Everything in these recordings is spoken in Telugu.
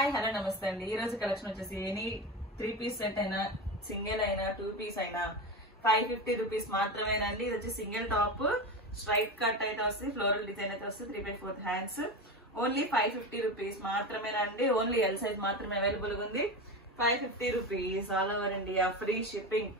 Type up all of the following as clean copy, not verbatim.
హాయ్ హలో నమస్తే అండి. ఈ రోజు కలెక్షన్ వచ్చేసి ఎనీ 3 పీస్ సెట్ అయినా సింగిల్ అయినా 2 పీస్ అయినా 550 రూపీస్ మాత్రమేనండి. ఇది వచ్చి సింగిల్ టాప్ స్ట్రైట్ కట్ అయితే వస్తుంది, ఫ్లోరల్ డిజైన్ అయితే వస్తుంది, 3/4 హ్యాండ్స్. ఓన్లీ 550 రూపీస్ మాత్రమేనండి. ఓన్లీ ఎల్ సైజ్ మాత్రమే అవైలబుల్ ఉంది. 550 rupees all over India, free shipping.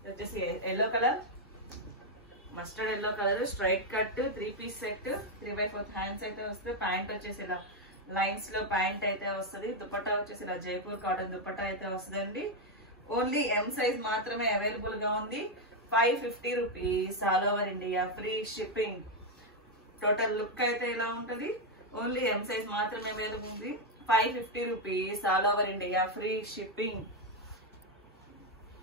ఇది వచ్చేసి yellow colour, mustard yellow colour, straight cut 3 piece set, 3/4 hands అయితే వస్తుంది. ప్యాంట్ వచ్చేసి ఇలా లైన్స్ లో ప్యాంట్ అయితే వస్తుంది. దుపట్టా వచ్చేసి ఇలా జైపూర్ కాటన్ దుపట్టా అయితే వస్తుందండి. ఓన్లీ ఎం సైజ్ మాత్రమే అవైలబుల్ గా ఉంది. 550 rupees all over India, free shipping. Total look అయితే ఇలా ఉంటది. ఓన్లీ ఎం సైజ్ మాత్రమే అవైలబుల్ ఉంది. 550 rupees all over India, free shipping.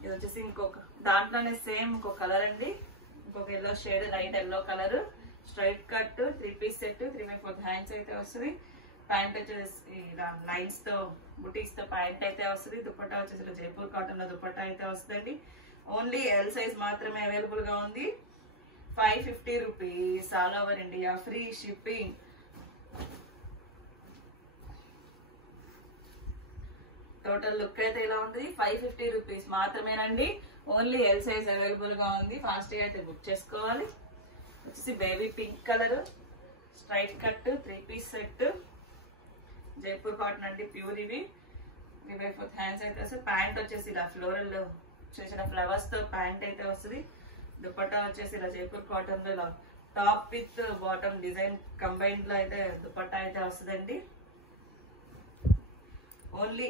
ఇది వచ్చేసి ఇంకొక దాంట్లోనే సేమ్ ఇంకొక కలర్ అండి. ఇంకొక yellow shade, light yellow colour, straight cut 3 piece set, 3/4 hands అయితే వస్తుంది. ప్యాంట్ వచ్చేసి ఇలా లైన్స్ తో బుటీస్ తో ప్యాంట్ అయితే వస్తుంది. దుపట్టా వచ్చేసి జైపూర్ కాటన్ లో దుపట్టా అయితే వస్తుంది. ఓన్లీ ఎల్ సైజ్ మాత్రమే అవైలబుల్ గా ఉంది. 550 rupees all over India, free shipping. Total look అయితే ఇలా ఉంటుంది. 550 రూపీస్ మాత్రమేనండి. ఓన్లీ ఎల్ సైజ్ అవైలబుల్ గా ఉంది. ఫాస్ట్ గా అయితే బుక్ చేసుకోవాలి. వచ్చేసి baby pink colour, straight cut 3 piece set, Jaipur cotton అండి, ప్యూర్. ఇవి 3/4 హ్యాండ్స్ అయితే వస్తుంది. ప్యాంట్ వచ్చేసి ఇలా ఫ్లోరల్ చిన్న చిన్న ఫ్లవర్స్ తో ప్యాంట్ అయితే వస్తుంది. దుపట్టా వచ్చేసి ఇలా జైపూర్ కాటన్ లో ఇలా top with bottom design combined లో అయితే దుపట్టా అయితే వస్తుందండి. ఓన్లీ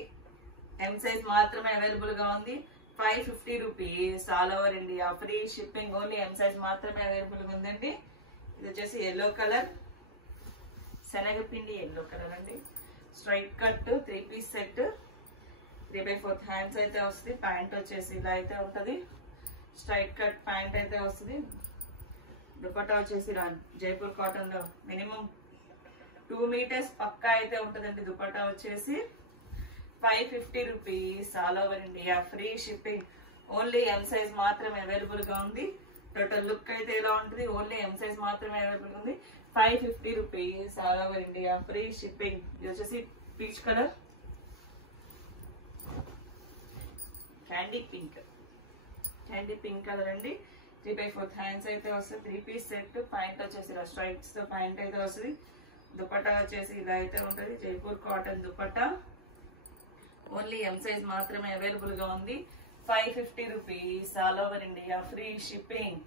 ఎం సైజ్ మాత్రమే అవైలబుల్ గా ఉంది. 550 rupees all over India, free shipping. Only M size మాత్రమే అవైలబుల్ గా ఉందండి. ఇది వచ్చేసి ఎల్లో కలర్, శనగపిండి ఎల్లో కలర్ అండి. Straight cut 3 piece set, 3/4 hands అయితే వస్తుంది. ప్యాంట్ వచ్చేసి ఇలా అయితే ఉంటది. స్ట్రైట్ కట్ ప్యాంట్ అయితే వస్తుంది. దుపట్టా వచ్చేసి ఇలా జైపూర్ కాటన్ లో మినిమం 2 మీటర్స్ పక్కా అయితే ఉంటదండి. దుపట్టా వచ్చేసి 550 rupees all over India, free shipping. Only M size మాత్రమే అవైలబుల్ గా ఉంది. టోటల్ లుక్ అయితే ఇలా ఉంటుంది. ఓన్లీ ఎం సైజ్ మాత్రమే అవైలబుల్ ఉంది. 550 rupees all over India, free shipping. ఇది వచ్చేసి peach colour, candy pink colour అండి. 3/4 హ్యాండ్స్ అయితే వస్తుంది. 3 పీస్ సెట్, ప్యాంట్ వచ్చేసి ఇలా స్ట్రైట్స్ తో ప్యాంట్ అయితే వస్తుంది. దుపట్టా వచ్చేసి ఇలా అయితే ఉంటది, Jaipur cotton dupatta. Only M size మాత్రమే అవైలబుల్ గా ఉంది. 550 rupees all over India, free shipping.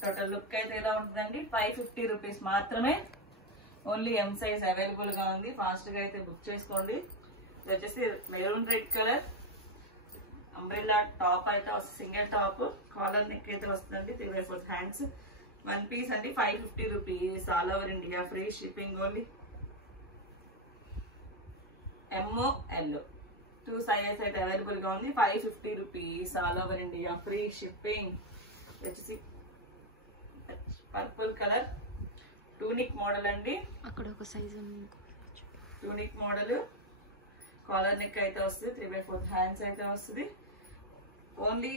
Total look అయితే ఎలా ఉంటుందండి. 550 రూపీస్ మాత్రమే. ఓన్లీ ఎం సైజ్ అవైలబుల్ గా ఉంది. ఫాస్ట్ గా అయితే బుక్ చేసుకోండి. ఇది వచ్చేసి maroon red colour, umbrella top అయితే వస్తుంది. సింగిల్ టాప్, కాలర్ నెక్ అయితే వస్తుందండి. 3/4 హ్యాండ్స్, 1 పీస్ అండి. 550 rupees all over India, free shipping. Only M or L 2 sizes అయితే అవైలబుల్ గా ఉంది. 550 rupees all over India, free shipping. వచ్చేసి పర్పుల్ కలర్, టూనిక్ మోడల్ అండి. అక్కడ ఒక size tunic model, collar neck అయితే వస్తుంది. 3/4 హ్యాండ్స్ అయితే వస్తుంది. ఓన్లీ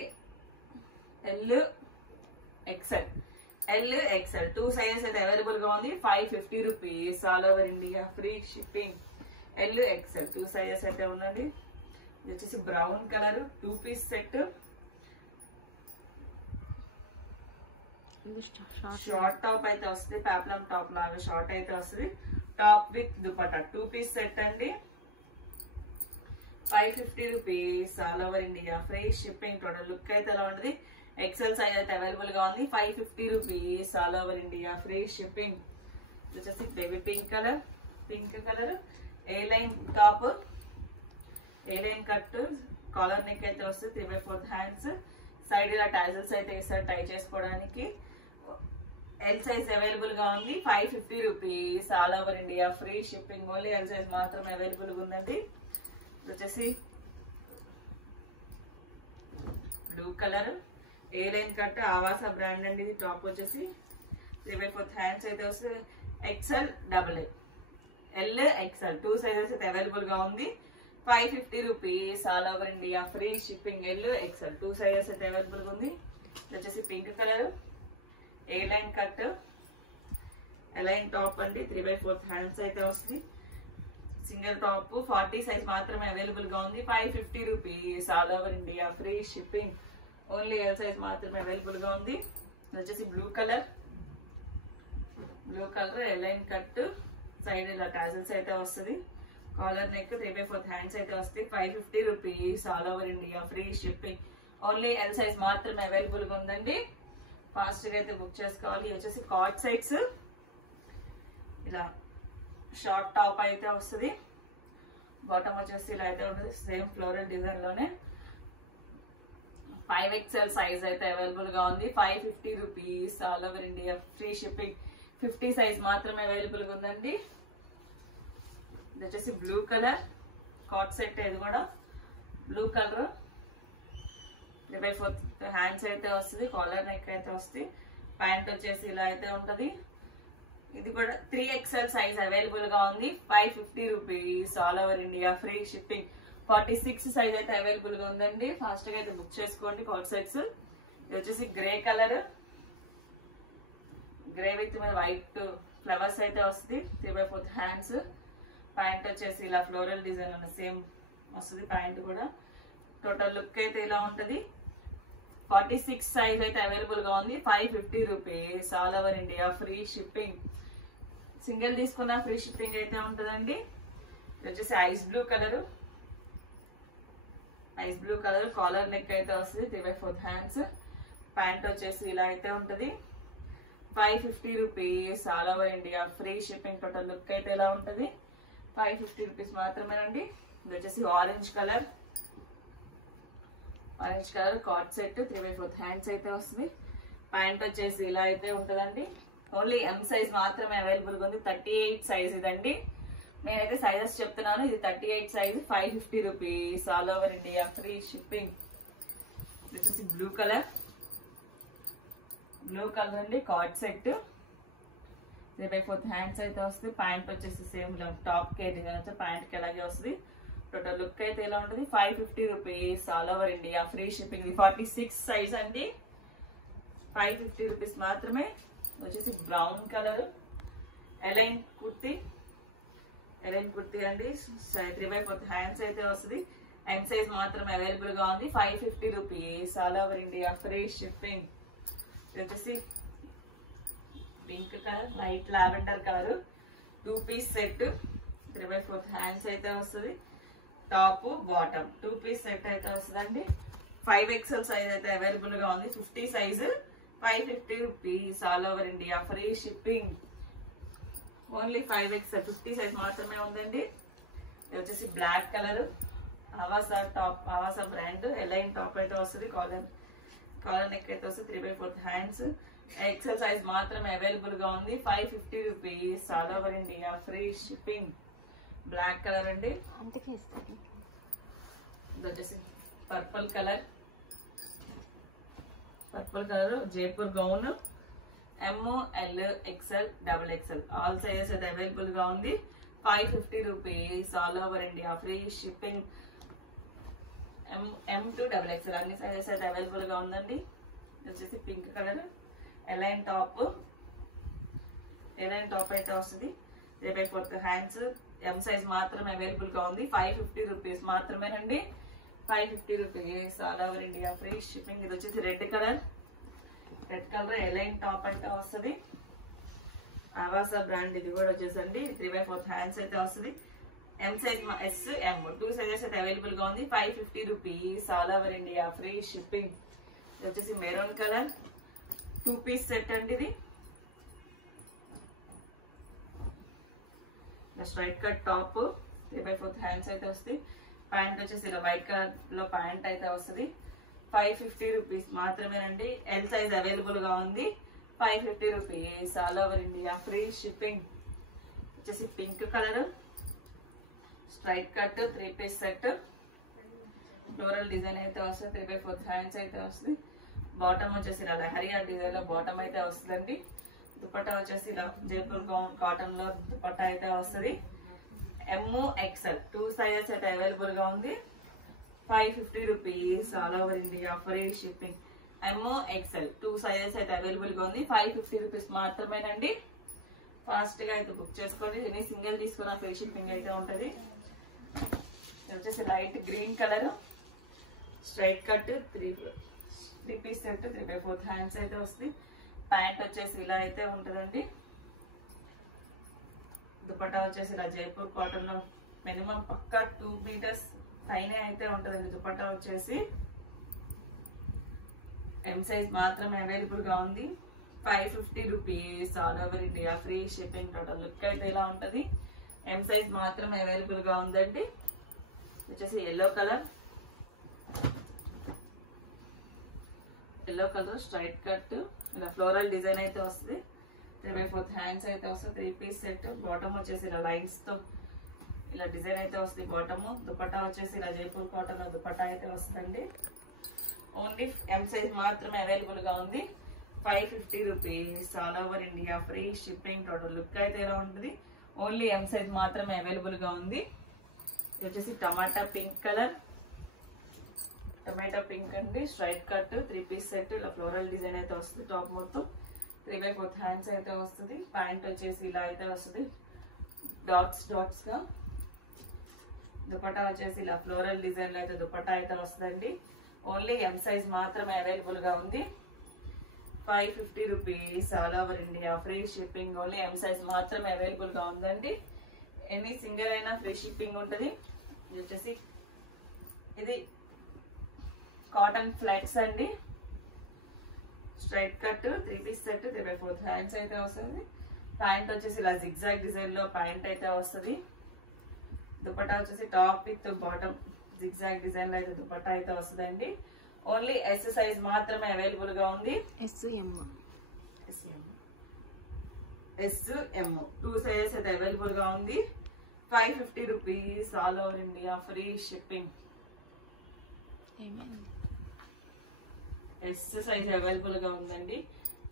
ఎల్ ఎక్సెల్ 2 సైజెస్ అయితే అవైలబుల్ గా ఉంది. 550 rupees all over India, free shipping. L XL 2 sizes అయితే ఉందండి. ఇది వచ్చేసి brown colour, 2 piece set, short top అయితే వస్తుంది. పాప్లమ్ టాప్ లాగా షార్ట్ అయితే వస్తుంది. Top with dupatta 2 piece set అండి. 550 rupees all over India, free shipping. Total look అయితే ఎలా ఉంటుంది. ఎక్సెల్ సైజ్ అయితే అవైలబుల్ గా ఉంది. 550 rupees all over India, free shipping. వచ్చేసి baby pink colour, A line top, A line cut, caller neck అయితే వస్తుంది. 3/4 హ్యాండ్స్, సైడ్ ఇలా టాజల్స్ అయితే వేస్తారు టై చేసుకోవడానికి. ఎల్ సైజ్ అవైలబుల్ గా ఉంది. 550 rupees all over India, free shipping. Only L size మాత్రమే అవైలబుల్ గా ఉందండి. వచ్చేసి blue colour, A line cut, Avaasa brand అండి. ఇది టాప్ వచ్చేసి 3/4 హ్యాండ్స్ అయితే వస్తుంది. XL, double L XL 2 sizes అయితే అవైలబుల్ గా ఉంది. 550 rupees all over India, free shipping. L XL 2 sizes అయితే అవైలబుల్ గా ఉంది. వచ్చేసి pink colour, A line cut, A line top అండి 3/4 హ్యాండ్స్ అయితే వస్తుంది. సింగిల్ టాప్ 40 సైజ్ మాత్రమే అవైలబుల్ గా ఉంది. 550 rupees all over India free shipping. Only L size మాత్రమే అవైలబుల్ గా ఉంది. వచ్చేసి blue colour A line cut side ఇలా టాజల్స్ అయితే వస్తుంది. కాలర్ నెక్ 3/4 హ్యాండ్స్ అయితే వస్తాయి. 550 rupees all over India free shipping. Only L size మాత్రమే అవైలబుల్ గా ఉందండి. ఫాస్ట్ గా అయితే బుక్ చేసుకోవాలి. వచ్చేసి కార్డ్ సైడ్స్ ఇలా షార్ట్ టాప్ అయితే వస్తుంది. బాటమ్ వచ్చేసి ఇలా అయితే ఉంటుంది. సేమ్ ఫ్లోరల్ డిజైన్ లోనే 5XL సైజ్ అయితే అవైలబుల్ గా ఉంది. 550 rupees all over India free shipping. 50 size మాత్రమే అవైలబుల్ గా ఉందండి. ఇది వచ్చేసి బ్లూ కలర్ కాట్ సెట్. ఇది కూడా బ్లూ కలర్ 3/4 హ్యాండ్స్ అయితే వస్తుంది. కాలర్ నెక్ అయితే వస్తుంది. ప్యాంట్ వచ్చేసి ఇలా అయితే ఉంటది. ఇది కూడా 3XL సైజ్ అవైలబుల్ గా ఉంది. 550 rupees all over India free shipping. 46 size అయితే అవైలబుల్ గా ఉందండి. ఫాస్ట్ గా అయితే బుక్ చేసుకోండి కాట్ సెట్స్. ఇది వచ్చేసి గ్రే కలర్, గ్రే విత్ మీద వైట్ ఫ్లవర్స్ అయితే వస్తుంది. 3/4 హ్యాండ్స్. ప్యాంట్ వచ్చేసి ఇలా ఫ్లోరల్ డిజైన్ ఉన్న సేమ్ వస్తుంది. ప్యాంట్ కూడా టోటల్ లుక్ అయితే ఇలా ఉంటది. 46 సైజ్ అయితే అవైలబుల్ గా ఉంది. 550 rupees all over India free shipping. Single తీసుకున్న ఫ్రీ షిప్పింగ్ అయితే ఉంటుందండి. ఇది వచ్చేసి ice blue colour caller neck అయితే వస్తుంది. 3/4 హ్యాండ్స్. ప్యాంట్ వచ్చేసి ఇలా అయితే ఉంటది. 550 rupees all over India free shipping. Total look అయితే ఇలా ఉంటది. 550 రూపీస్ మాత్రమేనండి. ఇది వచ్చేసి orange colour card set 3/4 hands అయితే వస్తుంది. ప్యాంట్ వచ్చేసి ఇలా అయితే ఉంటదండి. ఓన్లీ ఎం సైజ్ మాత్రమే అవైలబుల్ గా ఉంది. 38 సైజ్ ఇదండి. నేనైతే సైజెస్ చెప్తున్నాను. ఇది 38 size. 550 rupees all over India free shipping. ఇది వచ్చేసి బ్లూ కలర్ అండి కార్డ్ సెట్ 3/4 హ్యాండ్స్ అయితే వస్తుంది. ప్యాంట్ వచ్చేసి సేమ్ టాప్ కే డిజైన్ వచ్చి ప్యాంట్ కి అలాగే వస్తుంది. టోటల్ లుక్ అయితే ఇలా ఉంటుంది. 550 rupees all over India free shipping. ఇది 46 సైజ్ అండి. 550 రూపీస్ మాత్రమే. వచ్చేసి బ్రౌన్ కలర్ ఎలైన్ కుర్తీ అండి. 3/4 హ్యాండ్స్ అయితే వస్తుంది. ఎం సైజ్ మాత్రమే అవైలబుల్ గా ఉంది. 550 rupees all over India free shipping. ఇది వచ్చేసి pink colour light lavender colour 2 piece set 3/4 hands అయితే వస్తుంది. టాప్ బాటమ్ 2 పీస్ సెట్ అయితే వస్తుందండి. 5XL సైజ్ అయితే అవైలబుల్ గా ఉంది. 50 size 550 rupees all over India free shipping. Only 5XL 50 size మాత్రమే ఉందండి. ఇది వచ్చేసి black colour Avaasa brand A line top అయితే వస్తుంది. కాలర్ నెక్ అయితే వస్తుంది. 3/4 హ్యాండ్స్. ఎక్సెల్ సైజ్ మాత్రమే అవైలబుల్ గా ఉంది. 550 rupees all over India free shipping. Black colour అండి. ఇది వచ్చేసి purple colour Jaipur gown ML XL XXL all sizes అయితే అవైలబుల్ గా ఉంది. 550 rupees all over India free shipping. M to XXL అన్ని సైజెస్ అయితే అవైలబుల్ గా ఉందండి. ఇది వచ్చేసి పింక్ కలర్ ఎలైన్ టాప్ అయితే వస్తుంది. 3/4 హ్యాండ్స్. ఎం సైజ్ మాత్రమే అవైలబుల్ గా ఉంది. 550 రూపీస్ మాత్రమేనండి. 550 rupees all over India free shipping. ఇది వచ్చేసి రెడ్ కలర్ ఎలైన్ టాప్ అయితే వస్తుంది. ఆవాసా బ్రాండ్ ఇది కూడా వచ్చేసండి. 3/4 హ్యాండ్స్ అయితే వస్తుంది. ఎం సైజ్ SM 2 సైజెస్ అయితే అవైలబుల్ గా ఉంది. 550 rupees all over India free shipping. ఇది వచ్చేసి మెరూన్ కలర్ 2 పీస్ సెట్ అండి. ఇది స్ట్రైట్ కట్ టాప్ 3/4 హ్యాండ్స్ అయితే వస్తుంది. ప్యాంట్ వచ్చేసి ఇలా వైట్ కలర్ లో ప్యాంట్ అయితే వస్తుంది. 550 రూపీస్ మాత్రమేనండి. ఎల్ సైజ్ అవైలబుల్ గా ఉంది. 550 rupees all over India free shipping. వచ్చేసి pink colour straight cut 3 piece set floral design అయితే వస్తుంది. 3/4 హ్యాండ్స్ అయితే వస్తుంది. బాటమ్ వచ్చేసి ఇలా హరియా డిజైన్ లో బాటమ్ అయితే వస్తుందండి. దుపట్టా వచ్చేసి ఇలా జైపూర్ కాటన్ లో దుపట్టా అయితే వస్తుంది. MXL 2 సైజెస్ అయితే అవైలబుల్ గా ఉంది. 550 rupees all over India free shipping. MXL 2 sizes అయితే అవైలబుల్ గా ఉంది. 550 రూపీస్ మాత్రమేనండి. ఫాస్ట్ గా అయితే బుక్ చేసుకోండి. ఎనీ సింగిల్ తీసుకున్న ఫ్రీ షిప్పింగ్ అయితే ఉంటది. ఇది వచ్చేసి light green colour straight cut 3 piece set 3/4 hands అయితే వస్తుంది. ప్యాంట్ వచ్చేసి ఇలా అయితే ఉంటదండి. దుపట్టా వచ్చేసి ఇలా జైపూర్ కాటన్ లో మినిమం పక్కా 2 మీటర్స్ పైన అయితే ఉంటదండి. దుపట్టా వచ్చేసి ఎం సైజ్ మాత్రమే అవైలబుల్ గా ఉంది. 550 rupees all over India free shipping. Total look అయితే ఇలా ఉంటది. ఎం సైజ్ మాత్రమే అవైలబుల్ గా ఉందండి. వచ్చేసి ఎల్లో కలర్ స్ట్రైట్ కట్ ఇలా ఫ్లోరల్ డిజైన్ అయితే వస్తుంది. 3/4 హ్యాండ్స్ అయితే వస్తుంది. 3 పీస్ సెట్. బాటమ్ వచ్చేసి ఇలా లైన్స్ తో ఇలా డిజైన్ అయితే వస్తుంది. బాటమ్ దుపట్టా వచ్చేసి ఇలా జైపూర్ కాటన్ దుపట్టా అయితే వస్తుందండి. ఓన్లీ ఎం సైజ్ మాత్రమే అవైలబుల్ గా ఉంది. 550 rupees all over India free shipping. Total look అయితే ఎలా ఉంటుంది. ఓన్లీ ఎం సైజ్ మాత్రమే అవైలబుల్ గా ఉంది. ఇది వచ్చేసి టమాటా పింక్ కలర్ టమాటా పింక్ అండి. స్ట్రైట్ కట్ 3 పీస్ సెట్ ఇలా ఫ్లోరల్ డిజైన్ అయితే వస్తుంది. టాప్ మొత్తం 3/4 హ్యాండ్స్ అయితే వస్తుంది. ప్యాంట్ వచ్చేసి ఇలా అయితే వస్తుంది డాట్స్ గా. దుపట్టా వచ్చేసి ఇలా ఫ్లోరల్ డిజైన్ లో అయితే దుపట్టా అయితే వస్తుందండి. ఓన్లీ ఎం సైజ్ మాత్రమే అవైలబుల్ గా ఉంది. 550 rupees all over India free shipping. Only M size మాత్రమే అవైలబుల్ గా ఉందండి. ఎనీ సింగిల్ అయినా ఫ్రీ షిప్పింగ్ ఉంటుంది. ఇది వచ్చేసి ఇది కాటన్ ఫ్లెక్స్ అండి. Straight cut 3 piece set 3/4 hands అయితే వస్తుంది. ప్యాంట్ వచ్చేసి ఇలా జిగ్జాగ్ డిజైన్ లో ప్యాంట్ అయితే వస్తుంది. దుపట్టా వచ్చేసి top with bottom zigzag design లో అయితే దుపట్టా అయితే వస్తుందండి. ఓన్లీ ఎస్ సైజ్ మాత్రమే అవైలబుల్ గా ఉంది. ఎస్ ఎం 2 సైజెస్ అయితే అవైలబుల్ గా ఉంది. 550 rupees all over India free shipping. S size available గా ఉందండి.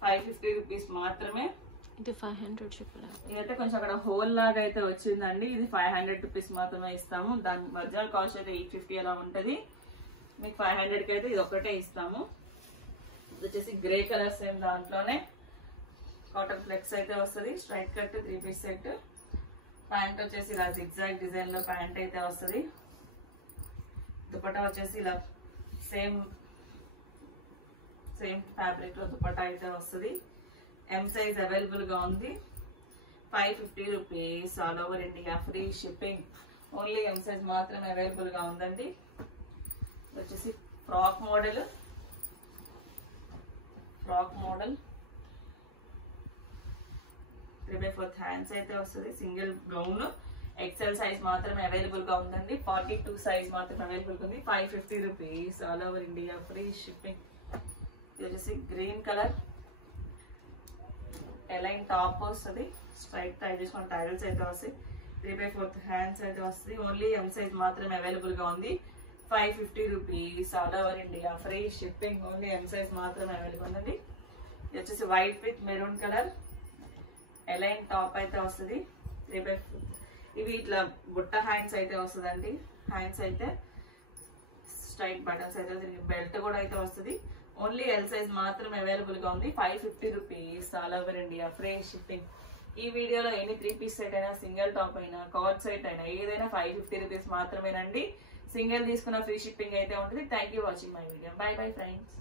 550 రూపీస్ మాత్రమే. ఇది 500 చెప్పలా. ఇదైతే కొంచెం అక్కడ హోల్ లాగా అయితే వచ్చిందండి. ఇది 500 రూపీస్ మాత్రమే ఇస్తాము. దాని ఒరిజినల్ కాస్ట్ అయితే 850 అలా ఉంటది. మీకు 500 కి అయితే ఇది ఒకటే ఇస్తాము. ఇది వచ్చేసి గ్రే కలర్ సేమ్ దాంట్లోనే కాటన్ ఫ్లెక్స్ అయితే వస్తుంది. Straight cut 3 piece set. Pant వచ్చేసి ఇలా జిగ్జాగ్ డిజైన్ లో ప్యాంట్ అయితే వస్తుంది. దుపట్టా వచ్చేసి ఇలా సేమ్ ఫ్యాబ్రిక్ లో దుపట్టా అయితే వస్తుంది. ఎం సైజ్ అవైలబుల్ గా ఉంది. 550 rupees all over India free shipping. Only M size మాత్రమే అవైలబుల్ గా ఉందండి. వచ్చేసి ఫ్రాక్ మోడల్ 3/4 హ్యాండ్స్ అయితే వస్తుంది. సింగిల్ గౌన్ ఎక్సెల్ సైజ్ మాత్రమే అవైలబుల్ గా ఉందండి. 42 సైజ్ మాత్రమే అవైలబుల్ ఉంది. 550 rupees all over India free shipping. ఇది వచ్చేసి గ్రీన్ కలర్ ఎలైన్ టాప్ వస్తుంది. స్ట్రైట్ టై చేసుకుని టైల్స్ అయితే వస్తాయి. 3/4 హ్యాండ్స్ అయితే వస్తుంది. ఓన్లీ ఎం సైజ్ మాత్రమే అవైలబుల్ గా ఉంది. 550 rupees all over India free shipping. Only M size మాత్రమే అవైలబుల్ ఉందండి. ఇది వచ్చేసి white with maroon colour A line top అయితే వస్తుంది. 3/4 ఇవి ఇట్లా బుట్ట హ్యాండ్స్ అయితే వస్తుందండి. హ్యాండ్స్ అయితే స్ట్రైట్ బటన్స్ అయితే బెల్ట్ కూడా అయితే వస్తుంది. ఓన్లీ ఎల్ సైజ్ మాత్రమే అవైలబుల్ గా ఉంది. 550 rupees all over India free shipping. ఈ వీడియోలో ఎనీ 3 పీస్ సెట్ అయినా సింగిల్ టాప్ అయినా కార్డ్ సెట్ అయినా ఏదైనా 550 రూపీస్ మాత్రమేనండి. సింగిల్ తీసుకున్న ఫ్రీ షిప్పింగ్ అయితే ఉంటుంది. Thank you watching my video. By bye friends.